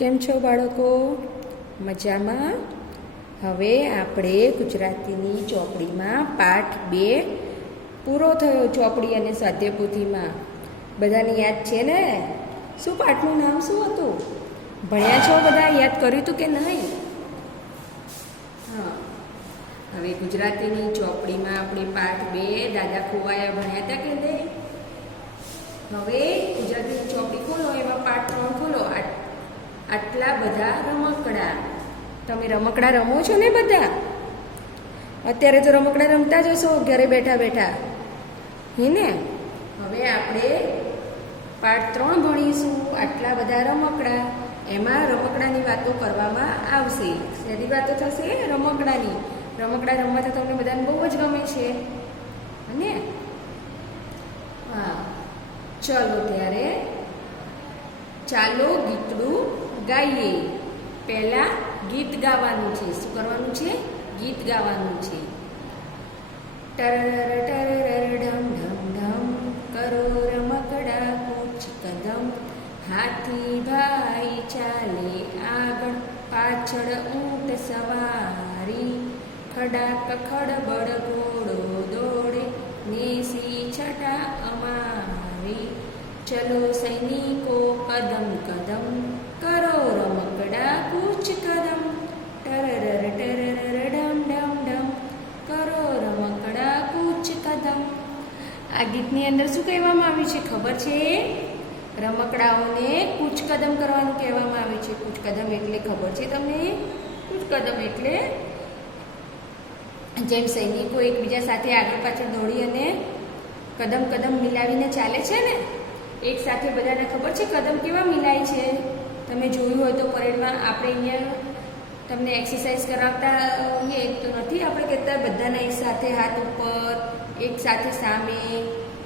કેમ છો બાળકો? મજામાં? હવે આપણે ગુજરાતીની ચોપડીમાં પાઠ 2 પૂરો થયો. ચોપડી અને સ્વાધ્યાયપોથીમાં બધાને યાદ છે ને? શું પાઠનું નામ શું હતું? ભણ્યા છો બધા? યાદ કર્યું હતું કે નહીં? હા, હવે ગુજરાતીની ચોપડીમાં આપણે પાઠ 2 દાદા ખોવાયા ભણ્યા હતા કે નહીં? હવે ગુજરાતીની ચોપડી ખોલો, એમાં પાઠ 3 ખોલો. આટલા બધા રમકડા. તમે રમકડા રમો છો ને બધા? અત્યારે તો રમકડા રમતા જ હશો ઘરે બેઠા બેઠા, હે ને? હવે આપણે પાઠ 3 ભણીશું. આટલા બધા રમકડા. એમાં રમકડાની વાતો કરવામાં આવશે. શેની વાતો થશે? રમકડાની. રમકડા રમવા તો તમને બધાને બહુ જ ગમે છે, ને? હા, ચલો ત્યારે ચાલો ગીતડું ગાઈએ. પહેલા ગીત ગાવાનું છે. શું કરવાનું છે? ગીત ગાવાનું છે. ટરર ટરર ઢમ ઢમ ઢમ કરો રમકડા કૂચ કદમ, હાથી ભાઈ ચાલે આગળ, પાછળ ઊંટ સવારી, ખડાક ખડબડ ઘોડો દોડે, નેસી છટા અમારી, ચલો સૈનિકો કદમ કદમ, કરો રમકડા કૂચ કદમ, ટરર ટરર ઢમ ઢમ ઢમ કરો રમકડા કૂચ કદમ. આ ગીતની અંદર શું કહેવામાં આવ્યું છે ખબર છે? રમકડાઓને કૂચ કદમ કરવાનું કહેવામાં આવે છે. કૂચ કદમ એટલે ખબર છે તમને? કૂચ કદમ એટલે જેમ સૈનિકો એકબીજા સાથે આગળ પાછળ દોડી અને કદમ કદમ મિલાવીને ચાલે છે ને, એક સાથે બધાને ખબર છે કદમ કેવા મિલાય છે? તમે જોયું હોય તો પરેડમાં આપણે અહીંયા તમને એક્સરસાઇઝ કરાવતા હોઈએ તો નથી આપણે કહેતા બધાના એક સાથે હાથ ઉપર, એક સાથે સામે,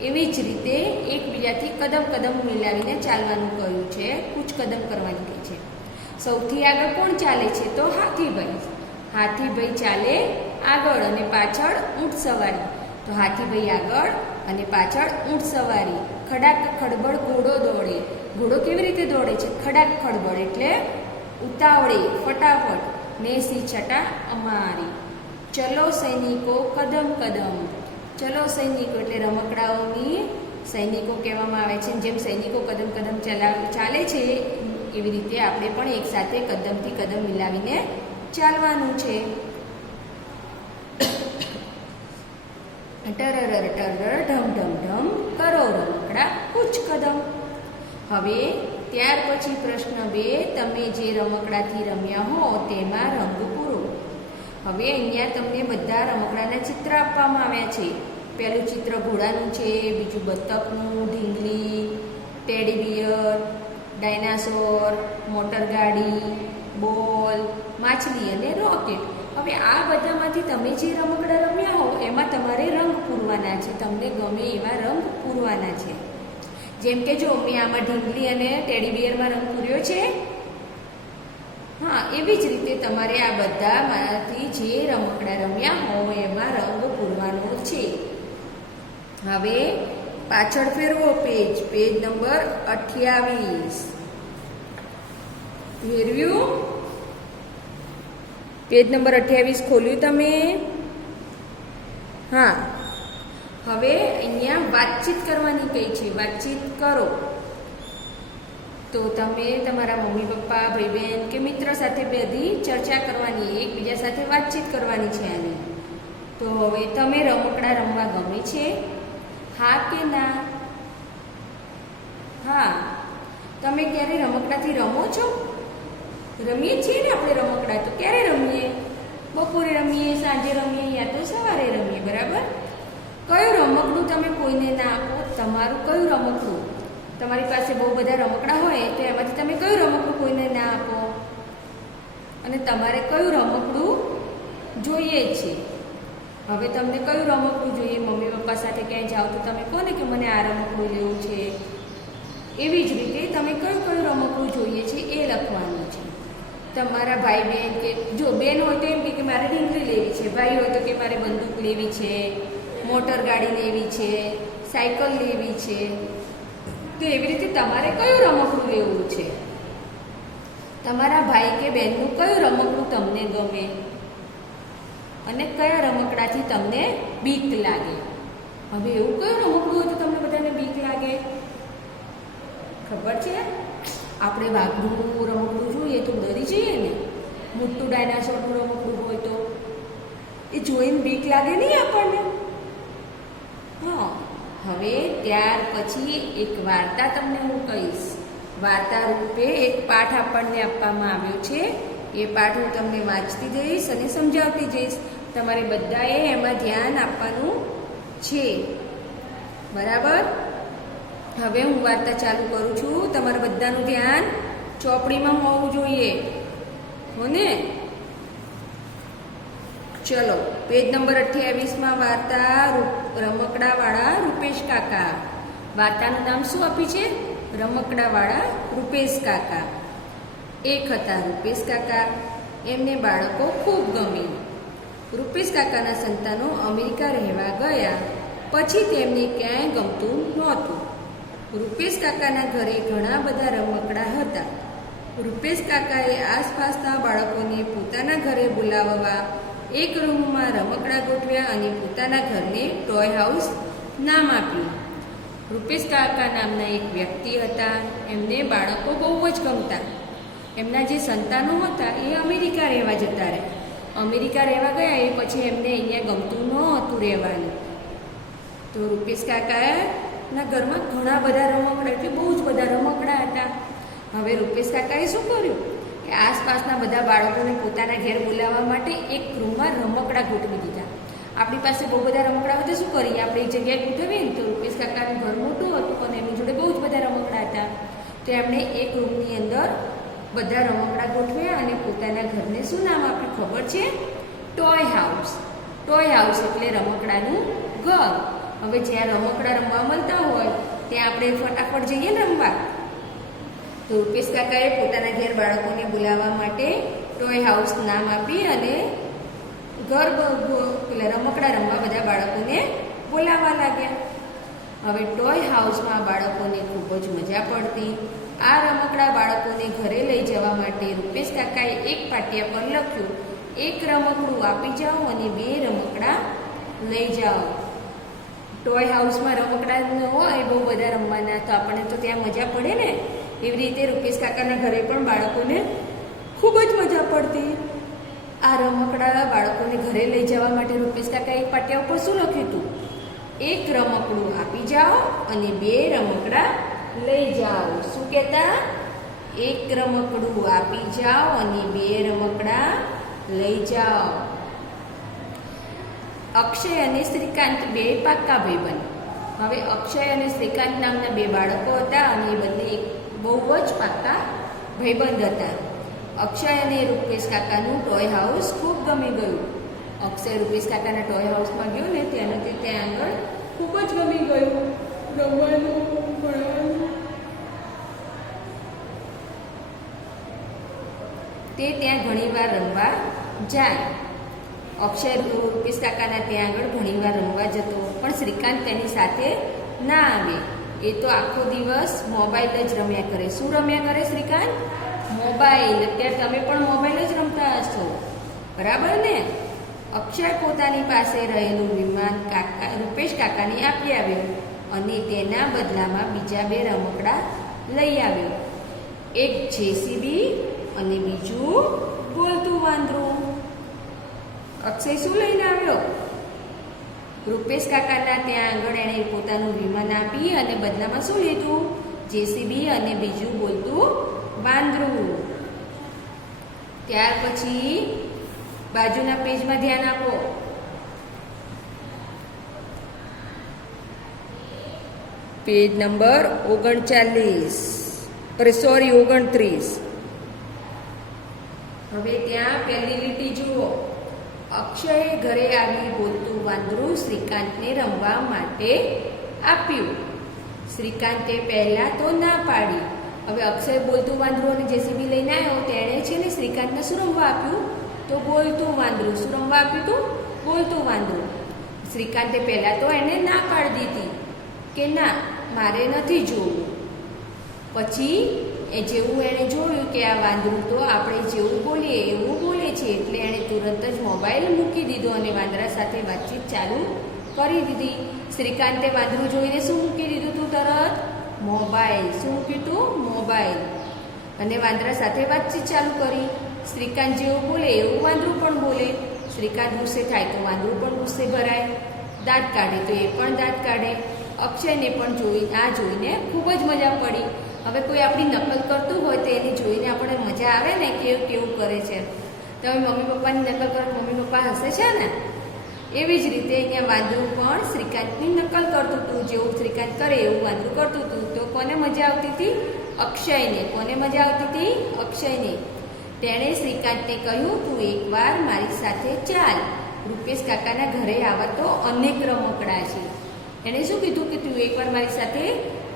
એવી જ રીતે એકબીજાથી કદમ કદમ મિલાવીને ચાલવાનું કહ્યું છે. કૂચ કદમ કરવાની કહી છે. સૌથી આગળ કોણ ચાલે છે? તો હાથીભાઈ. હાથીભાઈ ચાલે આગળ અને પાછળ ઊંટ સવારી. તો હાથીભાઈ આગળ અને પાછળ ઊંટ સવારી. ખડાક ખડબડ ઘોડો દોડે. ઘોડો કેવી રીતે દોડે છે? ખડાક ખડબડ એટલે ઉતાવળે, ફટાફટ. નેસી છટા અમારી, ચલો સૈનિકો કદમ કદમ. ચલો સૈનિકો એટલે રમકડાઓની સૈનિકો કહેવામાં આવે છે. જેમ સૈનિકો કદમ કદમ ચાલે છે એવી રીતે આપણે પણ એક સાથે કદમથી કદમ મિલાવીને ચાલવાનું છે. ટરર ટરર ઢમ ઢમ ઢમ કરો રમકડા કૂચ કદમ. હવે ત્યાર પછી પ્રશ્ન 2, તમે જે રમકડાથી રમ્યા હો તેમાં રંગ પૂરો. હવે અહીંયા તમને બધા રમકડાના ચિત્ર આપવામાં આવ્યા છે. પહેલું ચિત્ર ઘોડાનું છે, બીજું બતકનું, ઢીંગલી, ટેડી બિયર, ડાયનાસોર, મોટર ગાડી, બોલ, માછલી અને રોકેટ. હવે આ બધામાંથી તમે જે રમકડા રમ્યા હો એમાં તમારે રંગ પૂરવાના છે. તમને ગમે એવા રંગ પૂરવાના છે. જેમ કે જો મેં આમાં ઢીંગલી અને ટેડી બિયરમાં રંગ પૂર્યો છે. હા, એવી જ રીતે તમારે આ બધામાંથી જે રમકડા રમ્યા હો એમાં રંગ પૂરવાનો છે. હવે પાછળ ફેરવો પેજ નંબર 28. ફેરવ્યું? પેજ નંબર 28 ખોલ્યું તમે? હા, હવે અહીંયા વાતચીત કરવાની કઈ છે. વાતચીત કરો. તો તમે તમારા મમ્મી પપ્પા, ભાઈ બહેન કે મિત્ર સાથે બધી ચર્ચા કરવાની, એકબીજા સાથે વાતચીત કરવાની છે આની. તો હવે તમે રમકડા રમવા ગમે છે? હા કે ના? હા, તમે ક્યારે રમકડાથી રમો છો? રમીએ છીએ ને આપણે રમકડા. તો ક્યારે રમીએ? બપોરે રમીએ, સાંજે રમીએ, યા તો સવારે રમીએ, બરાબર? કયું રમકડું તમે કોઈને ના આપો? તમારું કયું રમકડું? તમારી પાસે બહુ બધા રમકડા હોય તો એમાંથી તમે કયું રમકડું કોઈને ના આપો? અને તમારે કયું રમકડું જોઈએ છે? હવે તમને કયું રમકડું જોઈએ? મમ્મી પપ્પા સાથે ક્યાંય જાઓ તો તમે કહો ને કે મને આ રમકડું લેવું છે. એવી જ રીતે તમે કયું કયું રમકડું જોઈએ છે એ લખવાનું છે. તમારા ભાઈ બહેન કે જો બેન હોય તો એમ કે મારે ઢીંગલી લેવી છે, ભાઈ હોય તો કે મારે બંદૂક લેવી છે, મોટર ગાડી લેવી છે, સાયકલ લેવી છે. તો એવી રીતે તમારે કયું રમકડું લેવું છે? તમારા ભાઈ કે બહેનનું કયું રમકડું તમને ગમે અને કયા રમકડાથી તમને બીક લાગે? હવે એવું કયું રમકડું હોય તો તમને બધાને બીક લાગે? ખબર છે? આપણે વાઘનું રમકડું જોઈએ તો ડરી જઈએ ને. મોટું ડાયનાસોરનું રમકડું હોય તો એ જોઈને બીક લાગે નહીં આપણને? હા, હવે ત્યાર પછી એક વાર્તા તમને હું કહીશ. વાર્તા રૂપે એક પાઠ આપણને આપવામાં આવ્યો છે. એ પાઠ હું તમને વાંચતી જઈશ અને સમજાવતી જઈશ. તમારે બધાએ એમાં ધ્યાન આપવાનું છે, બરાબર? હવે હું વાર્તા ચાલુ કરું છું. તમારા બધાનું ધ્યાન ચોપડીમાં હોવું જોઈએ, હો ને? ચલો, પેજ નંબર 28માં વાર્તા રમકડાવાળા રૂપેશ કાકા. વાર્તાનું નામ શું આપ્યું છે? રમકડાવાળા રૂપેશ કાકા. એક હતા રૂપેશ કાકા. એમને બાળકો ખૂબ ગમે. રૂપેશ કાકાના સંતાનો અમેરિકા રહેવા ગયા પછી તેમને ક્યાંય ગમતું નહોતું. રૂપેશ કાકાના ઘરે ઘણા બધા રમકડા હતા. રૂપેશ કાકાએ આસપાસના બાળકોને પોતાના ઘરે બોલાવવા એક રૂમમાં રમકડા ગોઠવ્યા અને પોતાના ઘરને ટોય હાઉસ નામ આપ્યું. રૂપેશ કાકા નામના એક વ્યક્તિ હતા. એમને બાળકો બહુ જ ગમતા. એમના જે સંતાનો હતા એ અમેરિકા રહેવા જતા રહ્યા. અમેરિકા રહેવા ગયા એ પછી એમને અહીંયા ગમતું નહોતું રહેવાનું. તો રૂપેશ કાકાના ઘરમાં ઘણા બધા રમકડા, એટલે બહુ જ બધા રમકડા હતા. હવે રૂપેશ કાકાએ શું કર્યું કે આસપાસના બધા બાળકોને પોતાના ઘેર બોલાવવા માટે એક રૂમમાં રમકડા ગોઠવી દીધા. આપણી પાસે બહુ બધા રમકડા હોય તો શું કરીએ? આપણે એક જગ્યાએ ગોઠવીએ ને. તો રૂપેશ કાકાનું ઘર મોટું હતું પણ એમની જોડે બહુ જ બધા રમકડા હતા. તો એમણે એક રૂમની અંદર બધા રમકડા ગોઠવ્યા અને પોતાના ઘરને શું નામ આપ્યું ખબર છે? Toy house. ટોય હાઉસ એટલે રમકડાનું ઘર. હવે જ્યાં રમકડા રમવા મળતા હોય ત્યાં આપણે ફટાફટ જઈએ ને રમવા. તો રૂપેશ કાકાએ પોતાના ઘેર બાળકોને બોલાવવા માટે ટોય હાઉસ નામ આપી અને ઘર પેલા રમકડા રમવા બધા બાળકોને બોલાવવા લાગ્યા. હવે ટોય હાઉસમાં બાળકોને ખૂબ જ મજા પડતી. આ રમકડા બાળકોને ઘરે લઈ જવા માટે રૂપેશ કાકાએ એક પાટિયા પર લખ્યું, એક રમકડું આપી જાઓ અને 2 રમકડા લઈ જાઓ. ટોય હાઉસમાં રમકડા ન હોય બહુ બધા રમવાના તો આપણને તો ત્યાં મજા પડે ને. એવી રીતે રૂપેશ કાકાના ઘરે પણ બાળકોને ખૂબ જ મજા પડતી. આ રમકડા બાળકોને ઘરે લઈ જવા માટે રૂપેશ કાકાએ એક પાટિયા ઉપર શું લખ્યું હતું? એક રમકડું આપી જાઓ અને 2 રમકડા લઈ જાઓ. શું કહેતા? એક રમકડું આપી જાઓ અને 2 રમકડા લઈ જાઓ. અક્ષય અને શ્રીકાંત 2 પાક્કા ભાઈબંધ. હવે અક્ષય અને શ્રીકાંત નામના 2 બાળકો હતા અને એ બંને બહુ જ પાક્કા ભાઈબંધ હતા. અક્ષય અને રૂપેશ કાકાનું ટોય હાઉસ ખૂબ ગમી ગયું. અક્ષય રૂપેશ કાકાના ટોય હાઉસમાં ગયો ને ત્યાં આગળ ખૂબ જ ગમી ગયું. રમવાનું, ભણવાનું. તે ત્યાં ઘણીવાર રમવા જાય. અક્ષય રૂપેશ કાકાના ત્યાં આગળ ઘણીવાર રમવા જતો પણ શ્રીકાંત તેની સાથે ના આવે. એ તો આખો દિવસ મોબાઈલ જ રમ્યા કરે. શું રમ્યા કરે શ્રીકાંત? મોબાઈલ. અત્યારે તમે પણ મોબાઈલ જ રમતા હશો, બરાબર ને? અક્ષય પોતાની પાસે રહેલું વિમાન રૂપેશ કાકાને આપી આવ્યો અને તેના બદલામાં બીજા 2 રમકડા લઈ આવ્યો. એક જેસીબી અને બીજું બોલતું વાંદરું. અક્ષય શું લઈને આવ્યો? રૂપેશ કાકાના ત્યાં આગળ એણે પોતાનું વિમાન આપી અને બદલામાં શું લીધું? જેસીબી અને બીજું બોલતું વાંદરું. ત્યાર પછી બાજુના પેજમાં ધ્યાન આપો. Page number 29. હવે ત્યાં પહેલી લીટી જુઓ. અક્ષયે ઘરે આવી બોલતું વાંદરું શ્રીકાંતને રમવા માટે આપ્યું. શ્રીકાંતે પહેલા તો ના પાડી. હવે અક્ષય બોલતું વાંદરું અને જેસીબી લઈને આવ્યો. તેણે છે ને શ્રીકાંતને શું રમવા આપ્યું? તો બોલતું વાંદરું. શું રમવા આપ્યું હતું? બોલતું વાંદરું. શ્રીકાંતે પહેલા તો એને ના પાડી દીધી કે ના, મારે નથી જોવું. પછી એ જેવું એણે જોયું કે આ વાંદરું તો આપણે જેવું બોલીએ એવું બોલે છે, એટલે એણે તુરંત જ મોબાઈલ મૂકી દીધો અને વાંદરા સાથે વાતચીત ચાલુ કરી દીધી. શ્રીકાંતે વાંદરું જોઈને શું મૂકી દીધું તું? તરત મોબાઈલ. શું મૂક્યું તું? મોબાઈલ. અને વાંદરા સાથે વાતચીત ચાલુ કરી. શ્રીકાંત જેવું બોલે એવું વાંદરું પણ બોલે. શ્રીકાંત ગુસ્સે થાય તો વાંદરું પણ ગુસ્સે ભરાય. દાંત કાઢે તો એ પણ દાંત કાઢે. અક્ષયને પણ જોઈને ખૂબ જ મજા પડી. હવે કોઈ આપણી નકલ કરતું હોય તો એને જોઈને આપણને મજા આવે ને કેવું કરે છે. તમે મમ્મી પપ્પાની નકલ કરો, મમ્મી પપ્પા હસે છે ને, એવી જ રીતે અહીંયા વાંદરું પણ શ્રીકાંતની નકલ કરતું હતું. જેવું શ્રીકાંત કરે એવું વાંદરું કરતું હતું. તો કોને મજા આવતી હતી? અક્ષયને. કોને મજા આવતી હતી? અક્ષયને. તેણે શ્રીકાંતને કહ્યું, તું એકવાર મારી સાથે ચાલ, રૂપેશ કાકાના ઘરે આવા તો અનેક રમકડા છે. એણે શું કીધું કે તું એકવાર મારી સાથે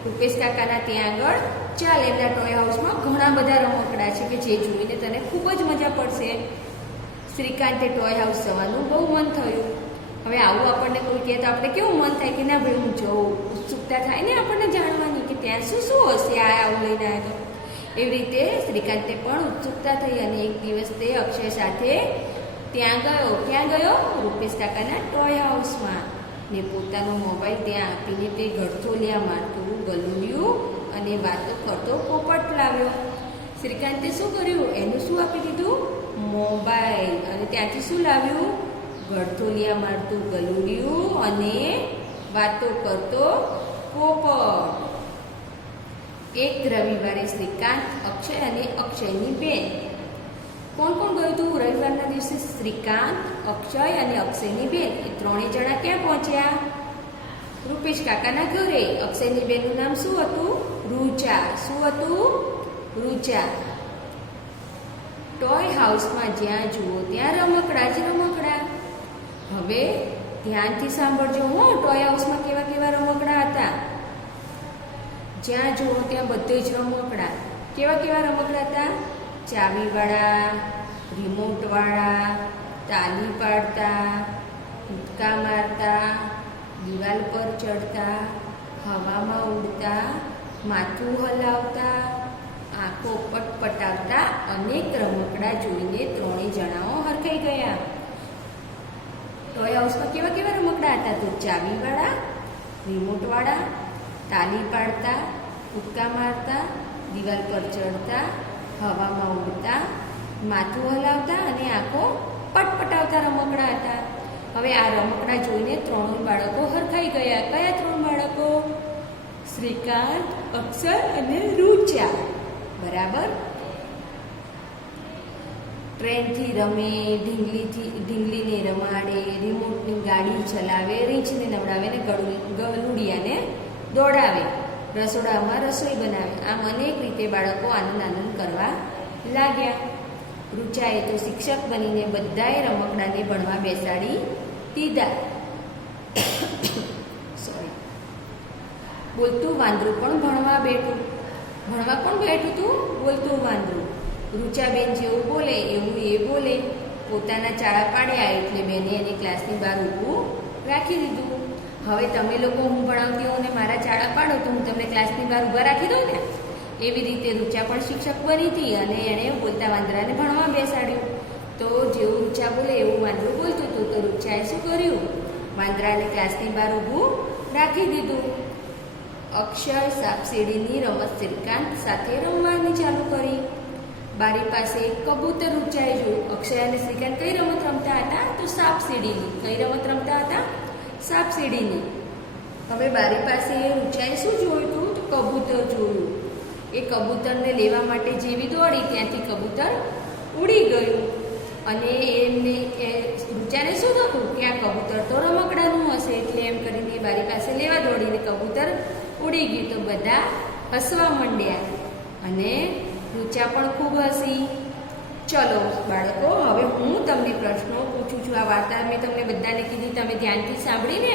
રૂપેશ કાકાના ત્યાં આગળ ચાલ, એમના ટોય હાઉસમાં ઘણા બધા રમકડા છે કે જે જોઈને તને ખૂબ જ મજા પડશે. શ્રીકાંતે ટોય હાઉસ જવાનું બહુ મન થયું. હવે આવું આપણને કોઈ કહે તો આપણે કેવું મન થાય કે ના ભાઈ હું જઉં, ઉત્સુકતા થાય ને આપણને જાણવાની કે ત્યાં શું હશે, આવું લઈને આવ્યો. એવી રીતે શ્રીકાંતે પણ ઉત્સુકતા થઈ અને એક દિવસ તે અક્ષય સાથે ત્યાં ગયો. ક્યાં ગયો? રૂપેશ કાકાના ટોય હાઉસમાં. ને પોતાનો મોબાઈલ ત્યાં આપીને તે ગળથોલિયા મારતું ગલુડિયું અને વાતો કરતો પોપટ લાવ્યો. શ્રીકાંતે શું કર્યું? એનું શું આપી દીધું? મોબાઈલ. અને ત્યાંથી શું લાવ્યું? ગળથોલિયા મારતું ગલુડિયું અને વાતો કરતો પોપટ. એક રવિવારે શ્રીકાંત, અક્ષય અને અક્ષયની બેન. કોણ ગયું હતું રવિવારના દિવસે? શ્રીકાંત, અક્ષય અને અક્ષયની બેન. એ ત્રણેય જણા ક્યાં પહોંચ્યા? રૂપેશ કાકાના ઘરે. અક્ષયની બેનનું નામ શું હતું? રૂચા. શું હતું? રૂચા. ટોય હાઉસમાં જ્યાં જુઓ ત્યાં રમકડા જ રમકડા. હવે ધ્યાનથી સાંભળજો હો, ટોય હાઉસમાં કેવા કેવા રમકડા હતા. જ્યાં જુઓ ત્યાં બધે જ રમકડા. કેવા કેવા રમકડા હતા? ચાવીવાળા, રિમોટવાળા, તાલી પાડતા, કૂદકા મારતા, દિવાલ પર ચડતા, હવામાં ઉડતા, માથું હલાવતા, આંખો પટપટાવતા અનેક રમકડા જોઈને ત્રણેય જણાઓ હરખાઈ ગયા. ટોય હાઉસમાં કેવા કેવા રમકડા હતા? તો ચાવીવાળા, રિમોટવાળા, તાલી પાડતા, કૂદકા મારતા, દિવાલ પર ચડતા, હવામાં ઉડતા, માથું હલાવતા અને આંખો પટપટાવતા રમકડા હતા. હવે આ રમકડા જોઈને ત્રણેય બાળકો હરખાઈ ગયા. કયા ત્રણ બાળકો? શ્રીકાંત, અક્ષય અને રૂચા. બરાબર. ટ્રેનથી રમે, ઢીંગલીને રમાડે, રિમોટની ગાડી ચલાવે, રીંછને નવડાવે ને ગલુડિયાને દોડાવે, રસોડામાં રસોઈ બનાવે. આમ અનેક રીતે બાળકો આનંદ કરવા લાગ્યા. રૂચાએ તો શિક્ષક બનીને બધાએ રમકડાને ભણવા બેસાડી દીધા. બોલતું વાંદરું પણ ભણવા બેઠું. ભણવા કોણ બેઠું હતું? બોલતું વાંદરું. રૂચાબેન જેવું બોલે એવું એ બોલે. પોતાના ચાળા પાડ્યા એટલે બેને એને ક્લાસની બહાર ઊભું રાખી દીધું. હવે તમે લોકો હું ભણાવતી હોઉં ને મારા ચાળા પાડો તો હું તમને ક્લાસની બહાર ઊભા રાખી દઉં ને. એવી રીતે રૂચા પણ શિક્ષક બની હતી અને એણે બોલતા વાંદરાને ભણવા બેસાડ્યું. તો જેવું રૂચા બોલે એવું વાંદરું બોલતું હતું. તો રૂચાએ શું કર્યું? વાંદરાને ક્લાસની બહાર ઊભું રાખી દીધું. અક્ષય સાપસીડીની રમત શ્રીકાંત સાથે રમવાની ચાલુ કરી. બારી પાસે એક કબૂતર રૂચાએ જોયું. અક્ષય અને શ્રીકાંત કઈ રમત રમતા હતા? તો સાપસીડીની. કઈ રમત રમતા હતા? સાપસીડીની. હવે બારી પાસે રૂચાએ શું જોયું હતું? તો કબૂતર જોયું. એ કબૂતરને લેવા માટે જેવી દોડી ત્યાંથી કબૂતર ઉડી ગયું. અને રૂચાને શું થતું કે આ કબૂતર તો રમકડાનું હશે, એટલે એમ કરીને બારી પાસે લેવા દોડીને કબૂતર ઉડી ગયું. તો બધા હસવા માંડ્યા અને રૂચા પણ ખૂબ હસી. ચલો બાળકો, હવે હું તમને પ્રશ્નો પૂછું છું. આ વાર્તા મેં તમને બધાને કીધી, તમે ધ્યાનથી સાંભળીને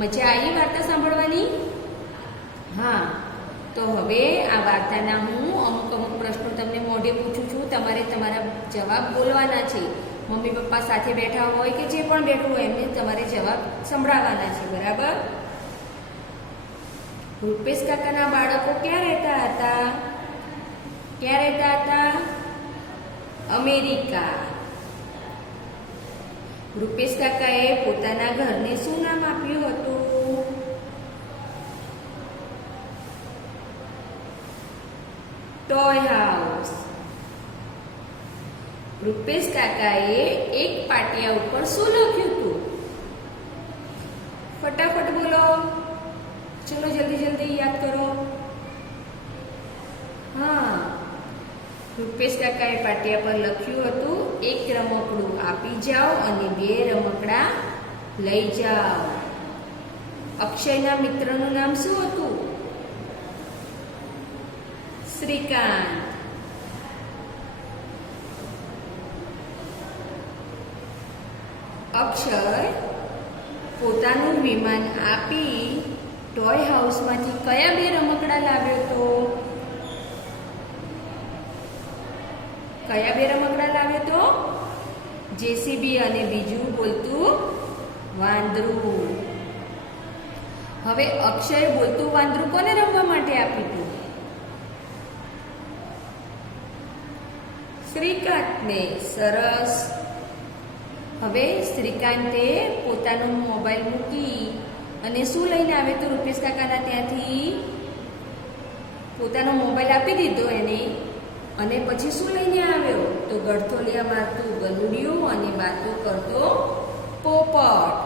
મજા આવી વાર્તા સાંભળવાની? હા. તો હવે આ વાર્તાના હું અમુક પ્રશ્નો તમને મોઢે પૂછું છું. તમારે તમારા જવાબ બોલવાના છે. મમ્મી પપ્પા સાથે બેઠા હોય કે જે પણ બેઠું હોય એમને તમારે જવાબ સંભળાવવાના છે. બરાબર? રૂપેશ કાકાના બાળકો ક્યાં રહેતા હતા? ક્યાં રહેતા હતા? અમેરિકા. રૂપેશ કાકાએ પોતાના ઘરને શું નામ આપ્યું હતું? Toy house. રૂપેશ કાકાએ એક પાટિયા ઉપર શું લખ્યું હતું? ફટાફટ બોલો, ચલો જલ્દી જલ્દી યાદ કરો. હા, રૂપેશ કાકાએ પાટિયા પર લખ્યું હતું, એક રમકડું આપી જાઓ અને 2 રમકડા લઈ જાઓ. અક્ષયના મિત્રનું નામ શું હતું? શ્રીકાંત. અક્ષય પોતાનું વિમાન આપી ટોય હાઉસમાંથી કયા 2 રમકડા લાવ્યો તો? કયા 2 રમકડા લાવ્યો તો? જેસીબી અને બીજું બોલતું વાંદરું. હવે અક્ષયે બોલતું વાંદરું કોને રમવા માટે આપ્યું હતું? શ્રીકાંતને. સરસ. હવે શ્રીકાંતે પોતાનો મોબાઈલ મૂકી અને શું લઈને આવ્યો તો રૂપેશ કાકાના ત્યાંથી? પોતાનો મોબાઈલ આપી દીધો એને અને પછી શું લઈને આવ્યો તો ગળથોલિયા મારતું ગલુડિયું અને વાતો કરતો પોપટ.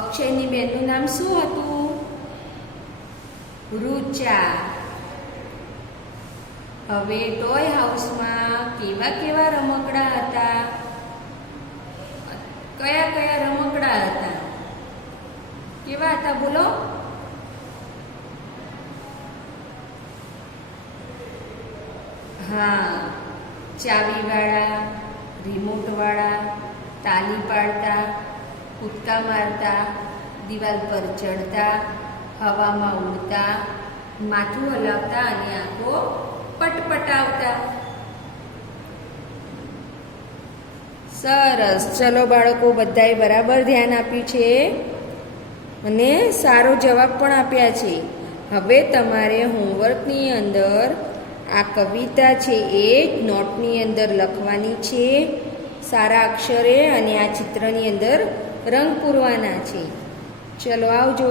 અક્ષયની બેનનું નામ શું હતું? રૂચા. હવે ટોય હાઉસમાં કેવા કેવા રમકડા હતા? કયા કયા રમકડા હતા? કેવા હતા બોલો? હા, ચાવીવાળા, રિમોટવાળા, તાલી પાડતા, કૂદકા મારતા, દિવાલ પર ચડતા, હવામાં ઉડતા, માથું હલાવતા અને આંખો પટપટાવતા. સરસ. ચલો બાળકો, બધાએ બરાબર ધ્યાન આપ્યું છે અને સારો જવાબ પણ આપ્યા છે. હવે તમારે હોમવર્કની અંદર આ કવિતા છે એ નોટની અંદર લખવાની છે સારા અક્ષરે અને આ ચિત્રની અંદર રંગ પૂરવાના છે. ચલો આવજો.